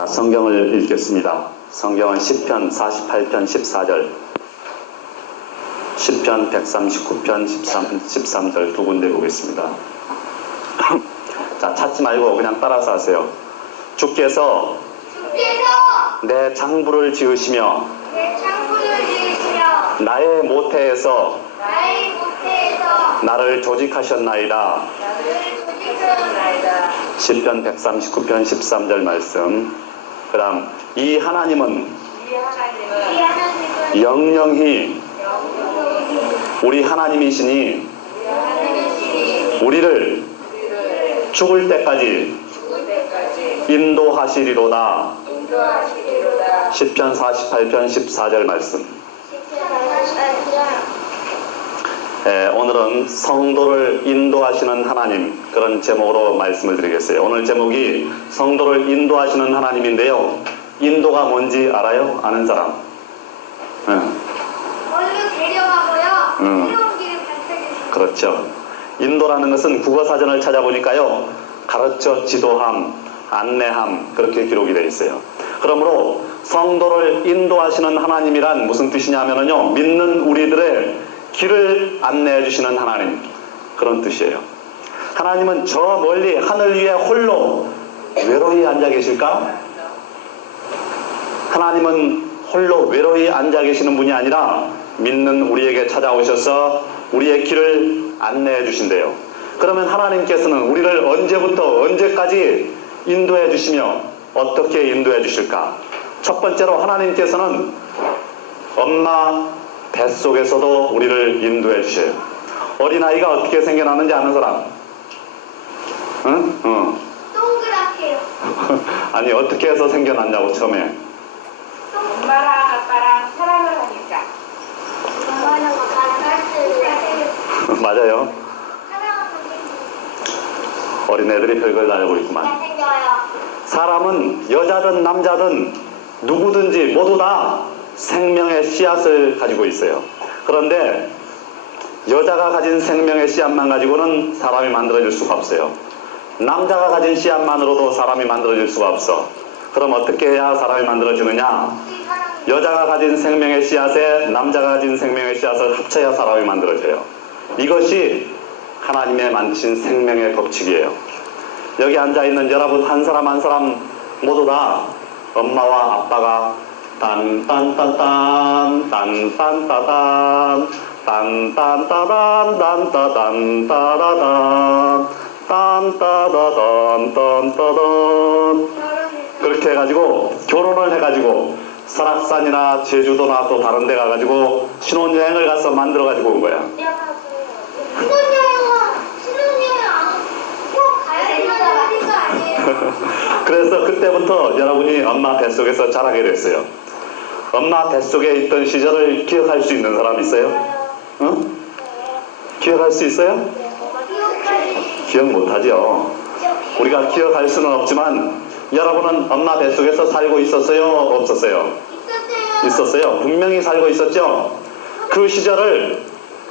자, 성경을 읽겠습니다. 성경은 시편 48편 14절, 시편 139편 13절 두 군데 보겠습니다. 자, 찾지 말고 그냥 따라서 하세요. 주께서 내 장부를 지으시며 나의 모태에서 나를 조직하셨나이다. 시편 139편 13절 말씀. 그 다음, 이 하나님은 영영히 우리 하나님이시니 우리를 죽을 때까지 인도하시리로다. 시편 48편 14절 말씀. 오늘은 성도를 인도하시는 하나님, 그런 제목으로 말씀을 드리겠어요. 오늘 제목이 성도를 인도하시는 하나님인데요. 인도가 뭔지 알아요? 아는 사람? 어디로 데려가고요. 새로운 길을 밝혀주시고. 그렇죠. 인도라는 것은 국어사전을 찾아보니까요, 가르쳐 지도함, 안내함, 그렇게 기록이 되어 있어요. 그러므로 성도를 인도하시는 하나님이란 무슨 뜻이냐면요, 믿는 우리들의 길을 안내해 주시는 하나님, 그런 뜻이에요. 하나님은 저 멀리 하늘 위에 홀로 외로이 앉아 계실까? 하나님은 홀로 외로이 앉아 계시는 분이 아니라 믿는 우리에게 찾아오셔서 우리의 길을 안내해 주신대요. 그러면 하나님께서는 우리를 언제부터 언제까지 인도해 주시며 어떻게 인도해 주실까? 첫 번째로 하나님께서는 엄마 뱃속에서도 우리를 인도해 주셔요. 어린아이가 어떻게 생겨나는지 아는 사람? 응? 동그랗게요. 아니, 어떻게 해서 생겨났냐고, 처음에. 엄마랑 아빠랑 사랑을 하니까. 엄마랑 아빠랑 같이 맞아요. 사랑하면 어린애들이 별걸 알고 있구만. 생겨요. 사람은 여자든 남자든 누구든지 모두 다 생명의 씨앗을 가지고 있어요. 그런데 여자가 가진 생명의 씨앗만 가지고는 사람이 만들어질 수가 없어요. 남자가 가진 씨앗만으로도 사람이 만들어질 수가 없어. 그럼 어떻게 해야 사람이 만들어지느냐? 여자가 가진 생명의 씨앗에 남자가 가진 생명의 씨앗을 합쳐야 사람이 만들어져요. 이것이 하나님의 만드신 생명의 법칙이에요. 여기 앉아있는 여러분 한 사람 한 사람 모두 다 엄마와 아빠가 딴딴따단 딴딴따단 딴딴따단 딴따단 따라단 딴따다단 딴따단 그렇게 해가지고 결혼을 해가지고 설악산이나 제주도나 또 다른 데 가가지고 신혼여행을 가서 만들어가지고 온 거야. 신혼여행 꼭 가야 되는 어디가 아니에요. 그래서 그때부터 여러분이 엄마 뱃속에서 자라게 됐어요. 엄마 뱃속에 있던 시절을 기억할 수 있는 사람 있어요? 응? 기억할 수 있어요? 기억 못하죠. 우리가 기억할 수는 없지만 여러분은 엄마 뱃속에서 살고 있었어요? 없었어요? 있었어요. 분명히 살고 있었죠. 그 시절을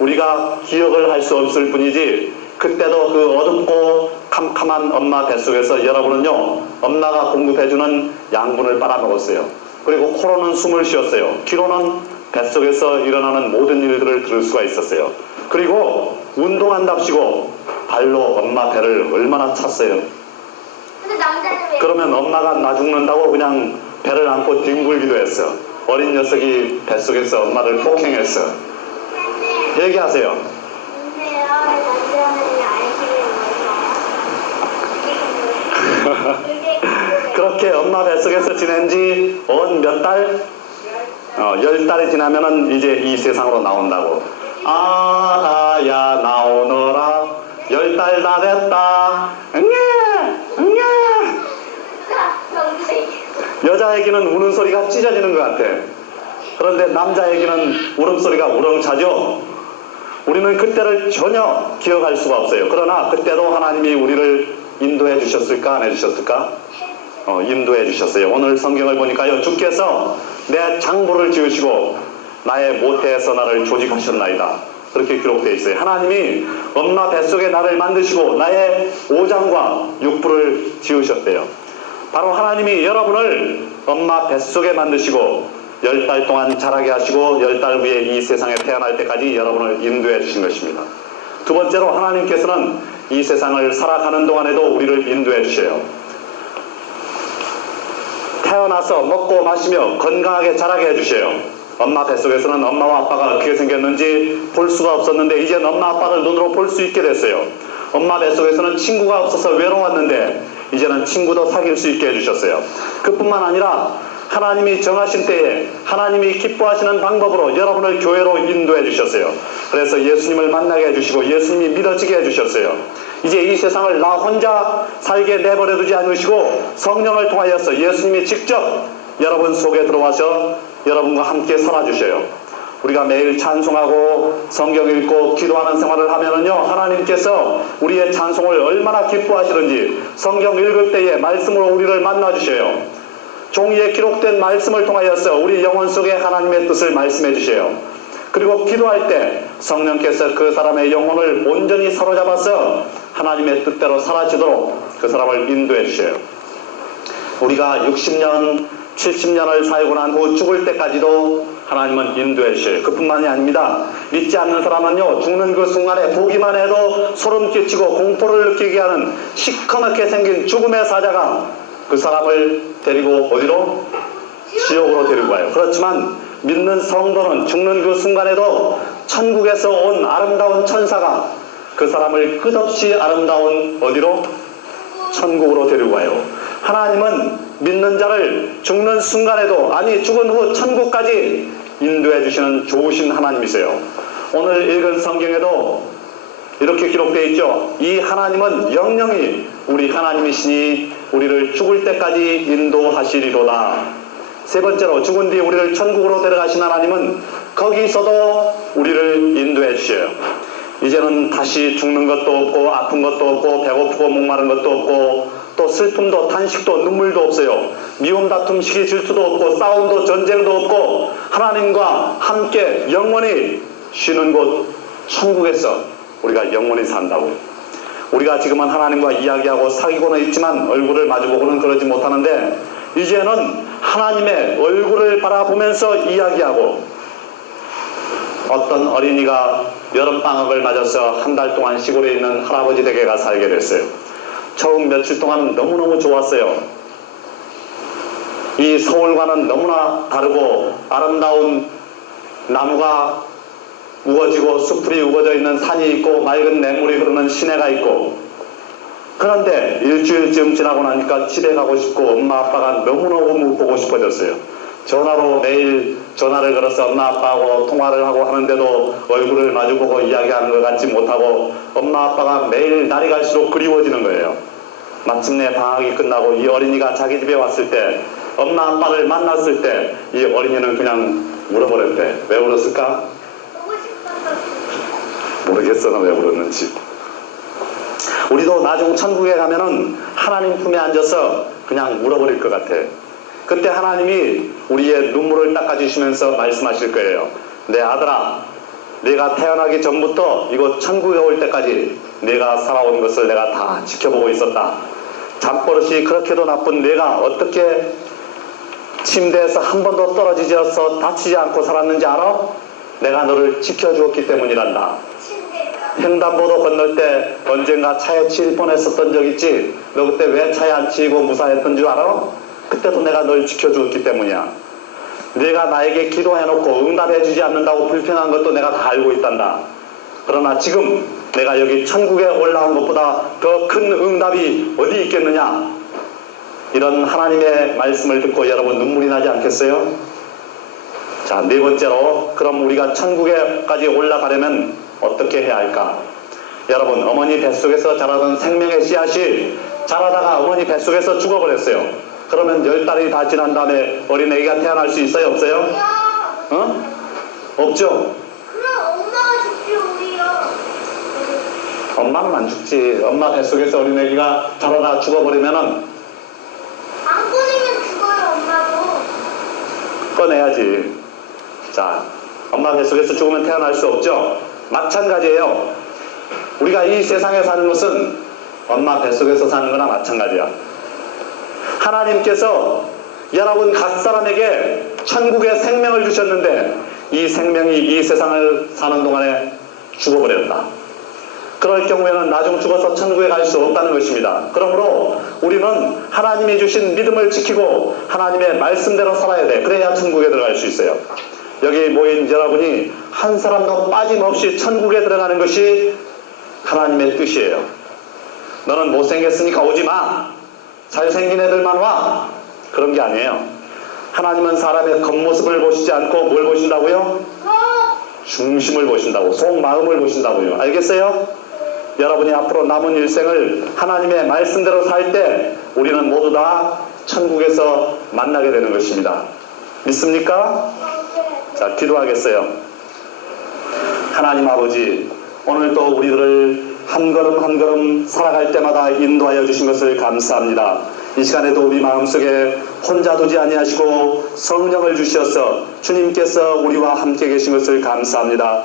우리가 기억을 할 수 없을 뿐이지 그때도 그 어둡고 캄캄한 엄마 뱃속에서 여러분은요, 엄마가 공급해주는 양분을 빨아먹었어요. 그리고 코로는 숨을 쉬었어요. 귀로는 뱃속에서 일어나는 모든 일들을 들을 수가 있었어요. 그리고 운동한답시고 발로 엄마 배를 얼마나 찼어요. 근데 남자는 왜? 그러면 엄마가 나 죽는다고 그냥 배를 안고 뒹굴기도 했어. 어린 녀석이 뱃속에서 엄마를 폭행했어. 얘기하세요. 근데요, 남자는 알기를 그렇게 엄마 뱃속에서 지낸 지 몇 달? 10달이 지나면은 이제 이 세상으로 나온다고. 아야 나오너라. 10달 다 됐다. 응애. 여자에게는 우는 소리가 찢어지는 것 같아. 그런데 남자에게는 울음소리가 우렁차죠. 우리는 그때를 전혀 기억할 수가 없어요. 그러나 그때도 하나님이 우리를 인도해 주셨을까 안 해주셨을까? 인도해 주셨어요. 오늘 성경을 보니까요, 주께서 내 장부를 지으시고 나의 모태에서 나를 조직하셨나이다. 그렇게 기록되어 있어요. 하나님이 엄마 뱃속에 나를 만드시고 나의 오장과 육부를 지으셨대요. 바로 하나님이 여러분을 엄마 뱃속에 만드시고 10달 동안 자라게 하시고 10달 후에 이 세상에 태어날 때까지 여러분을 인도해 주신 것입니다. 두 번째로 하나님께서는 이 세상을 살아가는 동안에도 우리를 인도해 주셔요. 태어나서 먹고 마시며 건강하게 자라게 해주셔요. 엄마 뱃속에서는 엄마와 아빠가 어떻게 생겼는지 볼 수가 없었는데 이젠 엄마 아빠를 눈으로 볼 수 있게 됐어요. 엄마 뱃속에서는 친구가 없어서 외로웠는데 이제는 친구도 사귈 수 있게 해주셨어요. 그뿐만 아니라 하나님이 정하신 때에 하나님이 기뻐하시는 방법으로 여러분을 교회로 인도해 주셨어요. 그래서 예수님을 만나게 해주시고 예수님이 믿어지게 해주셨어요. 이제 이 세상을 나 혼자 살게 내버려 두지 않으시고 성령을 통하여서 예수님이 직접 여러분 속에 들어와서 여러분과 함께 살아주셔요. 우리가 매일 찬송하고 성경 읽고 기도하는 생활을 하면은요, 하나님께서 우리의 찬송을 얼마나 기뻐하시는지 성경 읽을 때에 말씀으로 우리를 만나주셔요. 종이에 기록된 말씀을 통하여서 우리 영혼 속에 하나님의 뜻을 말씀해 주셔요. 그리고 기도할 때 성령께서 그 사람의 영혼을 온전히 사로잡아서 하나님의 뜻대로 살아지도록 그 사람을 인도해 주셔요. 우리가 60년, 70년을 살고 난 후 죽을 때까지도 하나님은 인도해 주셔요. 그뿐만이 아닙니다. 믿지 않는 사람은요, 죽는 그 순간에 보기만 해도 소름 끼치고 공포를 느끼게 하는 시커멓게 생긴 죽음의 사자가 그 사람을 데리고 어디로? 지옥으로 데리고 가요. 그렇지만 믿는 성도는 죽는 그 순간에도 천국에서 온 아름다운 천사가 그 사람을 끝없이 아름다운 어디로? 천국으로 데리고 가요. 하나님은 믿는 자를 죽는 순간에도, 아니 죽은 후 천국까지 인도해 주시는 좋으신 하나님이세요. 오늘 읽은 성경에도 이렇게 기록되어 있죠. 이 하나님은 영영이 우리 하나님이시니 우리를 죽을 때까지 인도하시리로다. 세 번째로, 죽은 뒤 우리를 천국으로 데려가신 하나님은 거기서도 우리를 인도해 주셔요. 이제는 다시 죽는 것도 없고 아픈 것도 없고 배고프고 목마른 것도 없고 또 슬픔도 탄식도 눈물도 없어요. 미움 다툼 시기 질투도 없고 싸움도 전쟁도 없고 하나님과 함께 영원히 쉬는 곳 천국에서 우리가 영원히 산다고요. 우리가 지금은 하나님과 이야기하고 사귀고는 있지만 얼굴을 마주보고는 그러지 못하는데 이제는 하나님의 얼굴을 바라보면서 이야기하고, 어떤 어린이가 여름방학을 맞아서 한 달 동안 시골에 있는 할아버지 댁에 살게 됐어요. 처음 며칠 동안 너무너무 좋았어요. 이 서울과는 너무나 다르고 아름다운 나무가 우거지고 수풀이 우거져 있는 산이 있고 맑은 냇물이 흐르는 시내가 있고, 그런데 일주일쯤 지나고 나니까 집에 가고 싶고 엄마 아빠가 너무너무 보고 싶어졌어요. 전화로 매일 전화를 걸어서 엄마 아빠하고 통화를 하고 하는데도 얼굴을 마주보고 이야기하는 것 같지 못하고 엄마 아빠가 매일 날이 갈수록 그리워지는 거예요. 마침내 방학이 끝나고 이 어린이가 자기 집에 왔을 때, 엄마 아빠를 만났을 때 이 어린이는 그냥 울어버렸대. 왜 울었을까? 보고 싶었어. 모르겠어, 왜 울었는지. 우리도 나중 천국에 가면은 하나님 품에 앉아서 그냥 울어버릴 것 같아. 그때 하나님이 우리의 눈물을 닦아주시면서 말씀하실 거예요. 내 아들아, 네가 태어나기 전부터 이곳 천국에 올 때까지 네가 살아온 것을 내가 다 지켜보고 있었다. 잠버릇이 그렇게도 나쁜 내가 어떻게 침대에서 한 번도 떨어지지 다치지 않고 살았는지 알아? 내가 너를 지켜주었기 때문이란다. 횡단보도 건널 때 언젠가 차에 치일 뻔했었던 적 있지? 너 그때 왜 차에 안 치이고 무사했던 줄 알아? 그때도 내가 널 지켜주었기 때문이야. 네가 나에게 기도해놓고 응답해주지 않는다고 불평한 것도 내가 다 알고 있단다. 그러나 지금 내가 여기 천국에 올라온 것보다 더 큰 응답이 어디 있겠느냐? 이런 하나님의 말씀을 듣고 여러분 눈물이 나지 않겠어요? 자, 네 번째로, 그럼 우리가 천국에까지 올라가려면 어떻게 해야 할까? 여러분, 어머니 뱃속에서 자라던 생명의 씨앗이 자라다가 어머니 뱃속에서 죽어버렸어요. 그러면 10달이 다 지난 다음에 어린애기가 태어날 수 있어요? 없어요? 어? 없죠? 그럼 엄마가 죽지 우리요. 엄마는 안 죽지. 엄마 뱃속에서 어린애기가 자라다가 죽어버리면은 안 꺼내면 죽어요 엄마도. 꺼내야지. 자, 엄마 뱃속에서 죽으면 태어날 수 없죠? 마찬가지예요. 우리가 이 세상에 사는 것은 엄마 뱃속에서 사는 거나 마찬가지야. 하나님께서 여러분 각 사람에게 천국의 생명을 주셨는데 이 생명이 이 세상을 사는 동안에 죽어버렸다. 그럴 경우에는 나중 죽어서 천국에 갈 수 없다는 것입니다. 그러므로 우리는 하나님이 주신 믿음을 지키고 하나님의 말씀대로 살아야 돼. 그래야 천국에 들어갈 수 있어요. 여기 모인 여러분이 한 사람도 빠짐없이 천국에 들어가는 것이 하나님의 뜻이에요. 너는 못생겼으니까 오지 마. 잘생긴 애들만 와. 그런 게 아니에요. 하나님은 사람의 겉모습을 보시지 않고 뭘 보신다고요? 중심을 보신다고, 속마음을 보신다고요. 알겠어요? 여러분이 앞으로 남은 일생을 하나님의 말씀대로 살 때 우리는 모두 다 천국에서 만나게 되는 것입니다. 믿습니까? 자, 기도하겠어요. 하나님 아버지, 오늘도 우리들을 한 걸음 한 걸음 살아갈 때마다 인도하여 주신 것을 감사합니다. 이 시간에도 우리 마음속에 혼자 두지 아니하시고 성령을 주셔서 주님께서 우리와 함께 계신 것을 감사합니다.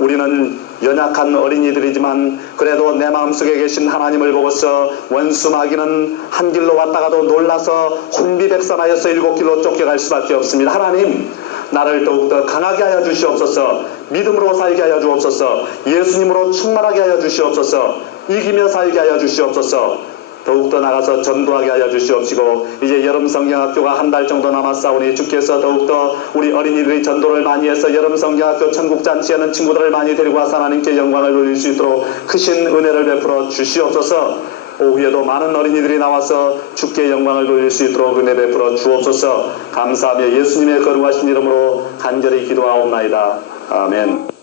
우리는 연약한 어린이들이지만 그래도 내 마음속에 계신 하나님을 보고서 원수 마귀는 한 길로 왔다가도 놀라서 혼비백산하여서 7길로 쫓겨갈 수밖에 없습니다. 하나님, 나를 더욱더 강하게 하여 주시옵소서. 믿음으로 살게 하여 주옵소서. 예수님으로 충만하게 하여 주시옵소서. 이기며 살게 하여 주시옵소서. 더욱더 나가서 전도하게 하여 주시옵시고, 이제 여름 성경학교가 한 달 정도 남았사오니 주께서 더욱더 우리 어린이들이 전도를 많이 해서 여름 성경학교 천국잔치하는 친구들을 많이 데리고 와서 하나님께 영광을 돌릴 수 있도록 크신 은혜를 베풀어 주시옵소서. 오후에도 많은 어린이들이 나와서 주께 영광을 돌릴 수 있도록 은혜 베풀어 주옵소서. 감사하며 예수님의 거룩하신 이름으로 간절히 기도하옵나이다. 아멘.